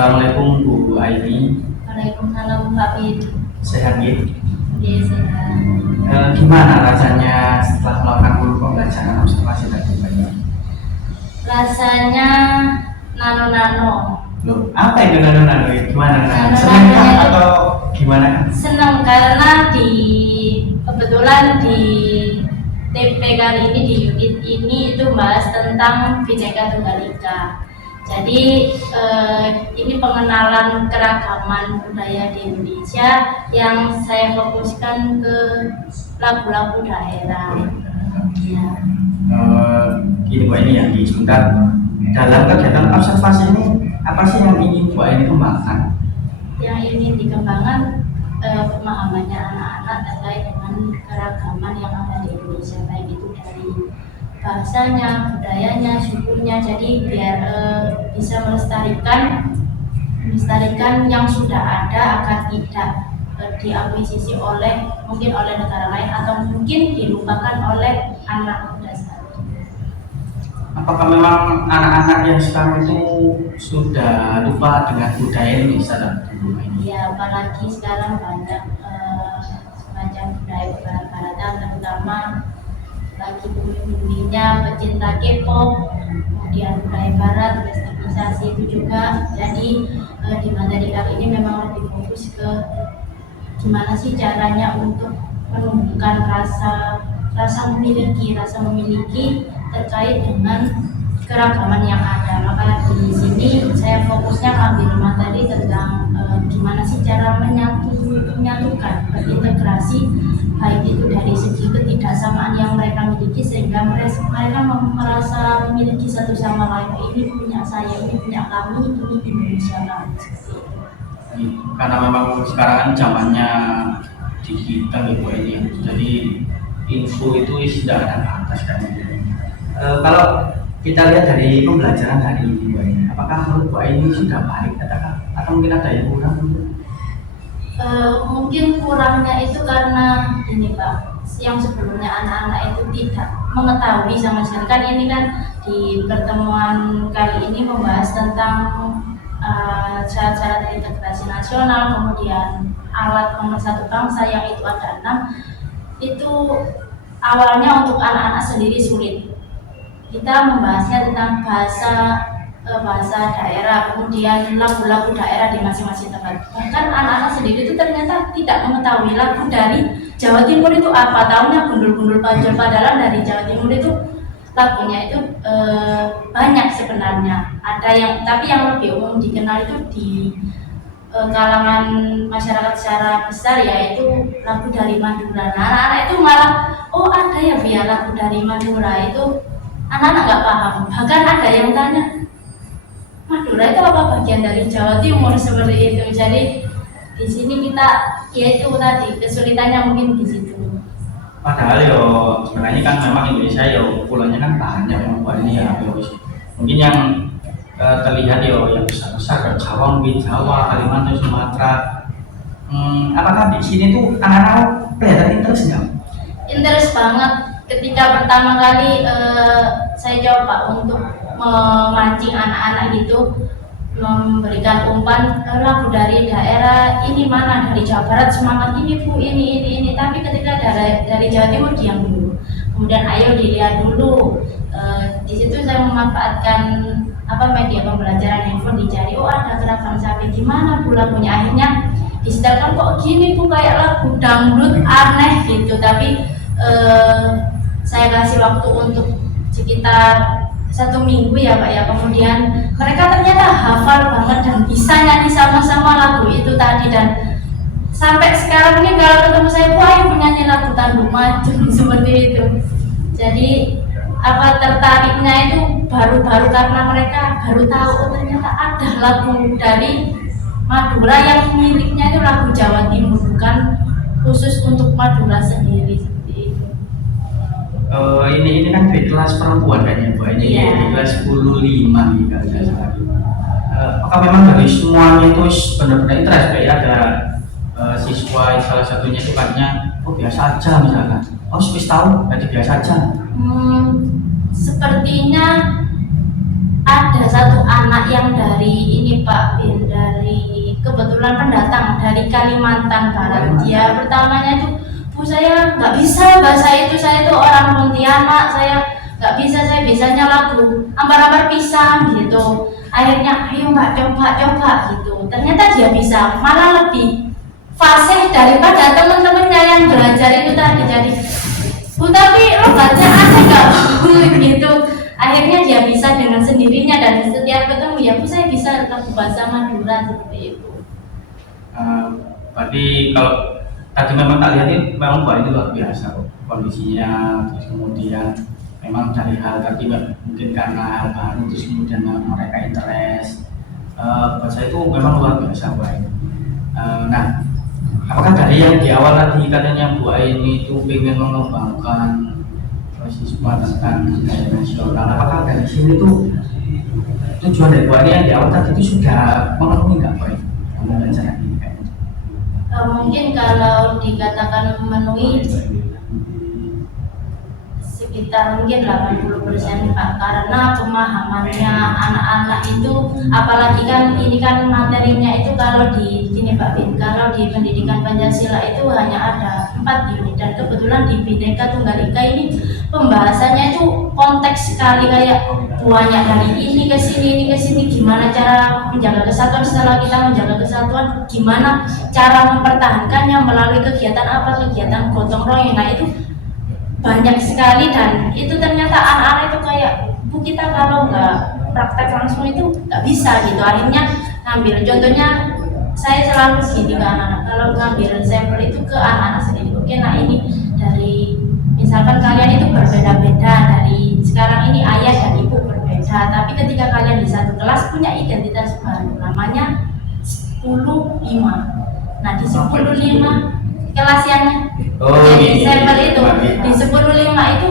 Assalamualaikum Bu Aini. Waalaikumsalam Pak Bin. Sehat ya? Iya, sehat. Gimana rasanya setelah melakukan dulu pembelajaran observasi tadi Pak Ini? Rasanya nano-nano. Loh, apa itu nano-nano? Gimana? Nano-nano Senang kah itu atau gimana? senang karena kebetulan di TP kali ini, di unit ini itu bahas tentang Bhinneka Tunggal Ika. Jadi ini pengenalan keragaman budaya di Indonesia yang saya fokuskan ke lagu-lagu daerah. Ya. Gini Bu Aini ya, sebentar dalam kegiatan observasi ini apa sih yang ingin Bu Aini kembangkan? Yang ingin dikembangkan pemahamannya anak-anak terkait dengan keragaman yang ada di Indonesia, baik itu dari bahasanya, budayanya, sukunya. Jadi biar bisa melestarikan yang sudah ada agar tidak diakuisisi mungkin oleh negara lain atau mungkin dilupakan oleh anak muda saat ini. Apakah memang anak-anak yang sekarang itu sudah lupa dengan budaya Indonesia dulu ini? Ya, apalagi sekarang banyak semacam budaya barat-baratan, terutama lagi bumi-buminya pecinta K-pop, kemudian budaya barat, westernizasi itu juga. Jadi di materi kali ini memang lebih fokus ke gimana sih caranya untuk menumbuhkan rasa memiliki terkait dengan keragaman yang ada. Maka di sini saya fokusnya ambil materi tentang gimana sih cara menyatukan, berintegrasi, baik itu dari segi ketidaksamaan yang mereka miliki sehingga mereka merasa memiliki satu sama lain. Ini punya saya, ini punya kami, ini Indonesia kami, seperti itu. Karena memang sekarang kan zamannya digital ya Bu ini, jadi info itu sudah ada atas kan. Kalau kita lihat dari pembelajaran hari ini Bu Aini, apakah menurut Bu Aini sudah baik atau mungkin ada yang kurang? Mungkin kurangnya itu karena ini Pak, yang sebelumnya anak-anak itu tidak mengetahui sama sekali. Kan ini kan di pertemuan kali ini membahas tentang syarat-syarat integrasi nasional, kemudian alat pemersatu bangsa yang itu ada 6. Itu awalnya untuk anak-anak sendiri sulit. Kita membahasnya tentang bahasa daerah, kemudian lagu-lagu daerah di masing-masing tempat. Bahkan anak-anak sendiri itu ternyata tidak mengetahui lagu dari Jawa Timur itu apa. Tahunya gundul-gundul pancur, padahal dari Jawa Timur itu lagunya itu banyak sebenarnya. Tapi yang lebih umum dikenal itu di kalangan masyarakat secara besar, yaitu lagu dari Madura. Nah, anak-anak itu malah, oh ada ya biar lagu dari Madura itu. Anak-anak nggak paham. Bahkan ada yang tanya, Madura itu apa bagian dari Jawa Timur, seperti itu. Jadi di sini kita, yaitu tadi kesulitannya mungkin di situ. Padahal yo sebenarnya kan memang Indonesia yo pulaunya kan banyak yang Bu Aini ya. Mungkin yang terlihat yo yang besar-besar ke Jawa, mungkin Jawa, Kalimantan, Sumatera. Apakah di sini tuh anak-anak kelihatan interest nggak? Interest banget. Ketika pertama kali saya coba untuk memancing anak-anak gitu, memberikan umpan lagu dari daerah ini mana, dari Jawa Barat semangat ini Bu, ini. Tapi ketika dari Jawa Timur diam dulu. Kemudian ayo dilihat dulu. Di situ saya memanfaatkan media pembelajaran handphone, dicari, oh ada keragam sapi, gimana Bu lagunya. Akhirnya disetelkan, kok gini Bu, kayak lagu dangdut aneh gitu. Tapi saya kasih waktu untuk sekitar 1 minggu ya Pak ya. Kemudian mereka ternyata hafal banget dan bisa nyanyi sama-sama lagu itu tadi. Dan sampai sekarang ini kalau ketemu saya, Bu ayo menyanyi lagu Tanduk Maju seperti itu. Jadi tertariknya itu baru karena mereka baru tahu, oh ternyata ada lagu dari Madura yang miliknya itu lagu Jawa Timur, bukan khusus untuk Madura sendiri. Ini kan di kelas perempuan kayaknya Bu Aini, Yeah. di kelas 15 nih kalau saya salah. Apakah memang dari semuanya itu benar-benar interest kayak ada siswa salah satunya itu katanya, oh biasa aja misalkan, oh tahu berarti biasa aja. Sepertinya ada satu anak yang dari ini Pak Bin, dari kebetulan pendatang dari Kalimantan Barat. Dia pertamanya itu, Bu saya nggak bisa bahasa itu, saya itu orang Pontianak, saya nggak bisa, saya bisanya lagu ambar-ambar pisang gitu. Akhirnya ayo Mbak coba gitu. Ternyata dia bisa, malah lebih fasih daripada teman-temannya yang belajar itu tadi. Jadi Bu tapi logatnya ada nggak Bu gitu. Akhirnya dia bisa dengan sendirinya dan setiap ketemu ya Bu saya bisa lagu bahasa Madura seperti itu. Berarti kalau tadi memang tak lihat ini memang Mbak itu luar biasa kok kondisinya, terus kemudian memang dari hal tadi mungkin karena hal baru terus kemudian mereka interest, bahasa itu memang luar biasa Mbak ini. Nah, apakah dari yang di awal tadi katanya Bu Aini itu ingin mengembangkan siswa tentang budaya nasional, apakah dari sini tuh tujuan dari Bu Aini yang di awal tadi itu sudah memenuhi nggak Pak? Ngomongin cara ini kayaknya. Mungkin kalau dikatakan memenuhi sekitar mungkin 80% Pak, karena pemahamannya anak-anak itu, apalagi kan ini kan materinya itu kalau di sini Pak Bin, kalau di pendidikan Pancasila itu hanya ada 4 unit dan kebetulan di Bhinneka Tunggal Ika ini pembahasannya itu konteks sekali, kayak banyak dari ini ke sini, gimana cara menjaga kesatuan setelah kita menjaga kesatuan, gimana cara mempertahankannya melalui kegiatan apa, kegiatan gotong royong. Nah itu banyak sekali dan itu ternyata anak-anak itu kayak Bu kita kalau nggak praktek langsung itu nggak bisa gitu. Akhirnya ngambil contohnya saya selalu gini ke anak-anak, kalau ngambil sampel itu ke anak-anak sendiri. Oke, nah ini dari misalkan kalian itu berbeda-beda, dari sekarang ini ayah dan ibu berbeda, tapi ketika kalian di satu kelas punya identitas baru namanya 10-5. Nah di 10-5 kelas yang jadi sampel itu di 10-5 itu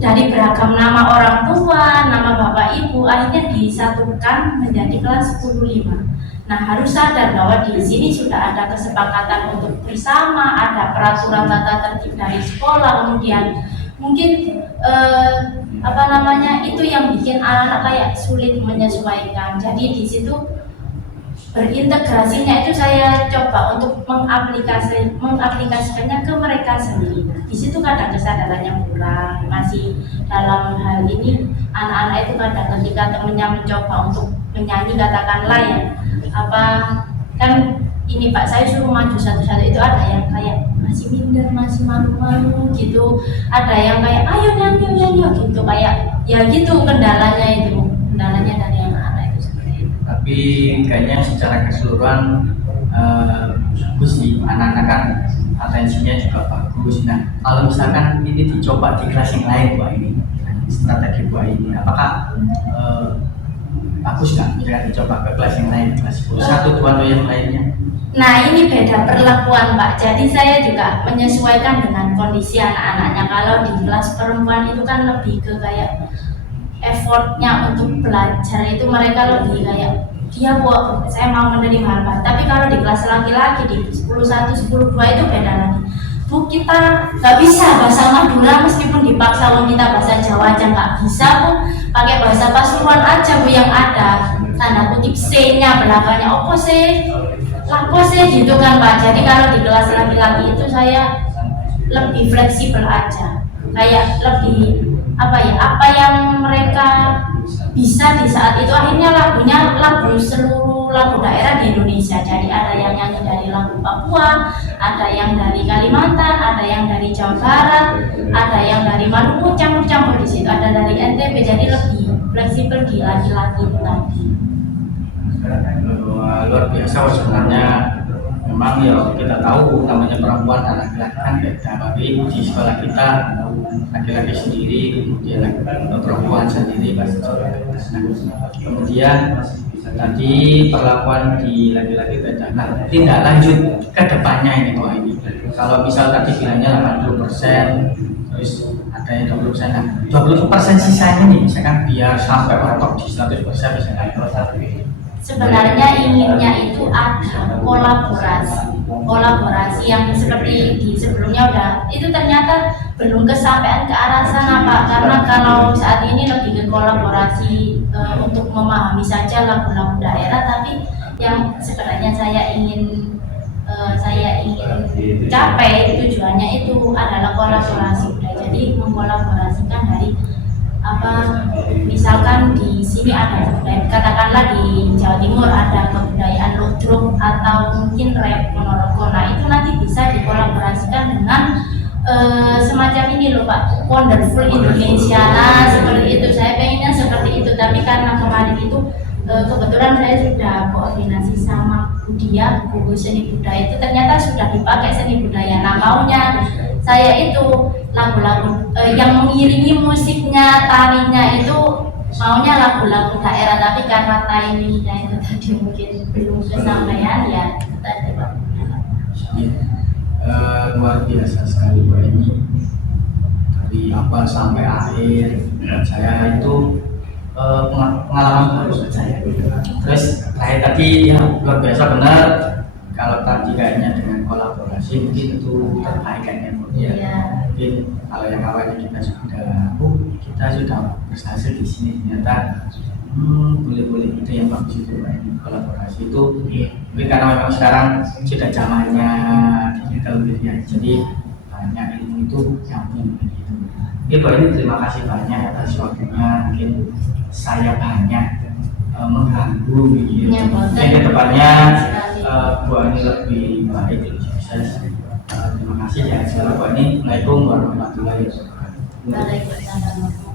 dari beragam nama orang tua, nama bapak ibu, akhirnya disatukan menjadi kelas 10-5. Nah harus sadar bahwa di sini sudah ada kesepakatan untuk bersama, ada peraturan tata tertib dari sekolah, kemudian mungkin itu yang bikin anak-anak kayak sulit menyesuaikan. Jadi di situ berintegrasinya itu saya coba untuk mengaplikasikannya ke mereka sendiri. Di situ kadang kesadarannya kurang, masih dalam hal ini anak-anak itu kadang ketika temennya mencoba untuk menyanyi katakanlah ya kan ini Pak saya suruh maju satu-satu, itu ada yang kayak masih minder, masih malu-malu gitu, ada yang kayak ayo nyanyi gitu, kayak ya gitu kendalanya dari anak-anak itu seperti itu. Tapi kayaknya secara keseluruhan bagus sih, anak-anak kan atensinya juga bagus. Nah kalau misalkan ini dicoba di kelas yang lain Mbak ini, strategi Mbak ini apakah bagus nggak misalkan dicoba ke kelas yang lain, kelas 10, 1, 2 atau yang lainnya? Nah ini beda perlakuan Pak, jadi saya juga menyesuaikan dengan kondisi anak-anaknya. Kalau di kelas perempuan itu kan lebih ke kayak effortnya untuk belajar itu mereka lebih kayak dia saya mau menerima apa. Tapi kalau di kelas laki-laki di 10-1, 10-2 itu beda lagi. Bu kita nggak bisa bahasa Madura meskipun dipaksa kita bahasa Jawa aja nggak bisa Bu, pakai bahasa Pasuruan aja Bu yang ada tanda kutip C-nya belakangnya opo sih gitu kan Pak. Jadi kalau di kelas laki-laki itu saya lebih fleksibel aja, kayak lebih apa yang mereka bisa di saat itu. Akhirnya lagunya seluruh lagu daerah di Indonesia, jadi ada yang nyanyi dari lagu Papua, ada yang dari Kalimantan, ada yang dari Jawa Barat, ada yang dari Maluku, campur-campur di situ, ada dari NTB, jadi lebih fleksibel di laki-laki itu tadi. Luar biasa sebenarnya. Memang ya kita tahu namanya perempuan dan laki-laki kan beda, tapi di sekolah kita laki-laki sendiri, kemudian perempuan sendiri pasti beda. Kemudian tadi perlakuan di laki-laki beda. Nah, tindak lanjut ke depannya ini Pak ini. Kalau misal tadi bilangnya 80%, terus ada yang 20%, nah 20% sisanya nih misalkan biar sampai mentok di 100% misalkan. Sebenarnya inginnya itu ada kolaborasi yang seperti di sebelumnya udah, itu ternyata belum kesampaian ke arah sana Pak, karena kalau saat ini lebih ke kolaborasi untuk memahami saja lagu-lagu daerah, tapi yang sebenarnya saya ingin capai tujuannya itu adalah kolaborasi budaya. Jadi mengkolaborasikan dari misalkan di sini ada budaya, katakanlah di Jawa Timur ada kebudayaan ludruk atau mungkin rap ponorogo. Nah itu nanti bisa dikolaborasikan dengan semacam ini loh Pak, Wonderful Indonesia. Nah seperti itu, saya pengennya seperti itu. Tapi karena kemarin itu kebetulan saya sudah koordinasi sama Budia, guru seni budaya itu ternyata sudah dipakai seni budaya. Nah maunya saya itu lagu-lagu yang mengiringi musiknya, tarinya itu maunya lagu-lagu daerah, tapi karena timingnya itu tadi mungkin belum kesampaian ya itu tadi Pak. Luar biasa sekali Bu Eni, dari awal sampai akhir. Saya itu pengalaman baru buat saya. Terus terakhir tadi ya luar biasa benar. Kalau tadi kayaknya dengan kolaborasi mungkin itu terbaik kayaknya Bu ya. Mungkin kalau yang awalnya kita sudah berhasil di sini, ternyata boleh-boleh itu yang bagus itu Pak. Kolaborasi itu mungkin karena memang sekarang sudah zamannya digital gitu ya, jadi banyak ilmu itu nyambung begitu. Oke Bu Eni, terima kasih banyak atas waktunya. Mungkin saya banyak mengganggu gitu. Mungkin kedepannya Bu Eni lebih baik, lebih sukses. Terima kasih ya. Assalamualaikum warahmatullahi wabarakatuh. Waalaikumsalam.